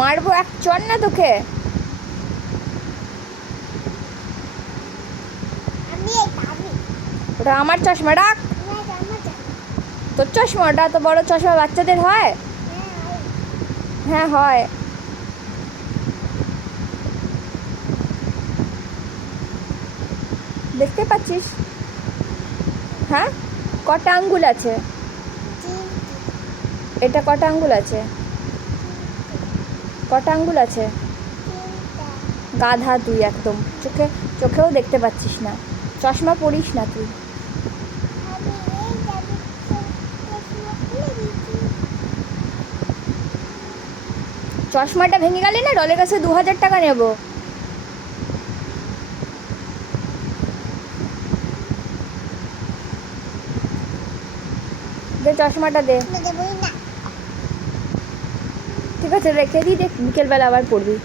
মারবো এক চর না তোকে। ওটা আমার চশমা, রাখ। তোর চশমা ওটা? তো বড় চশমা বাচ্চাদের হয়? হ্যাঁ হয়। দেখতে পাচ্ছিস? হ্যাঁ, কটা আঙ্গুল আছে? এটা কটা আঙ্গুল আছে? কটা আঙ্গুল আছে? গাধা তুই একদম, চোখেও দেখতে পাচ্ছিস না। চশমা পরিস না তুই। চশমাটা ভেঙে গেলে না ডলের কাছে 2000 টাকা নেব। দে চশমাটা দে। ঠিক আছে রেখে দিই, দেখ বিকেলবেলা আবার পড়বি।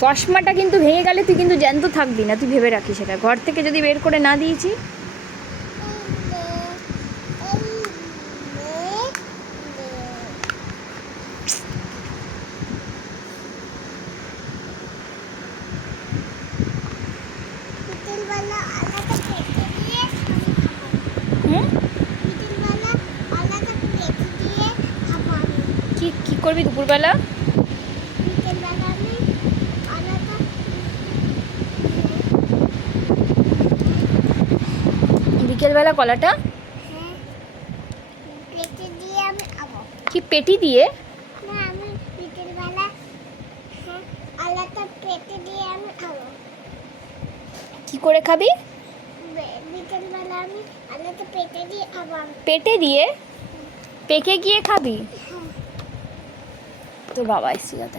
চশমাটা কিন্তু ভেঙে গেলে তুই কিন্তু জ্যান্ত থাকবি না, তুই ভেবে রাখিস সেটা। ঘর থেকে যদি বের করে না দিয়েছি। কি করবি দুপুরবেলা? বিকেলবেলা কলাটা কি পেটি দিয়ে? কি করে খাবি? পেটে দিয়ে? পেকে গিয়ে খাবি? তোর বাবা এসে যাতে।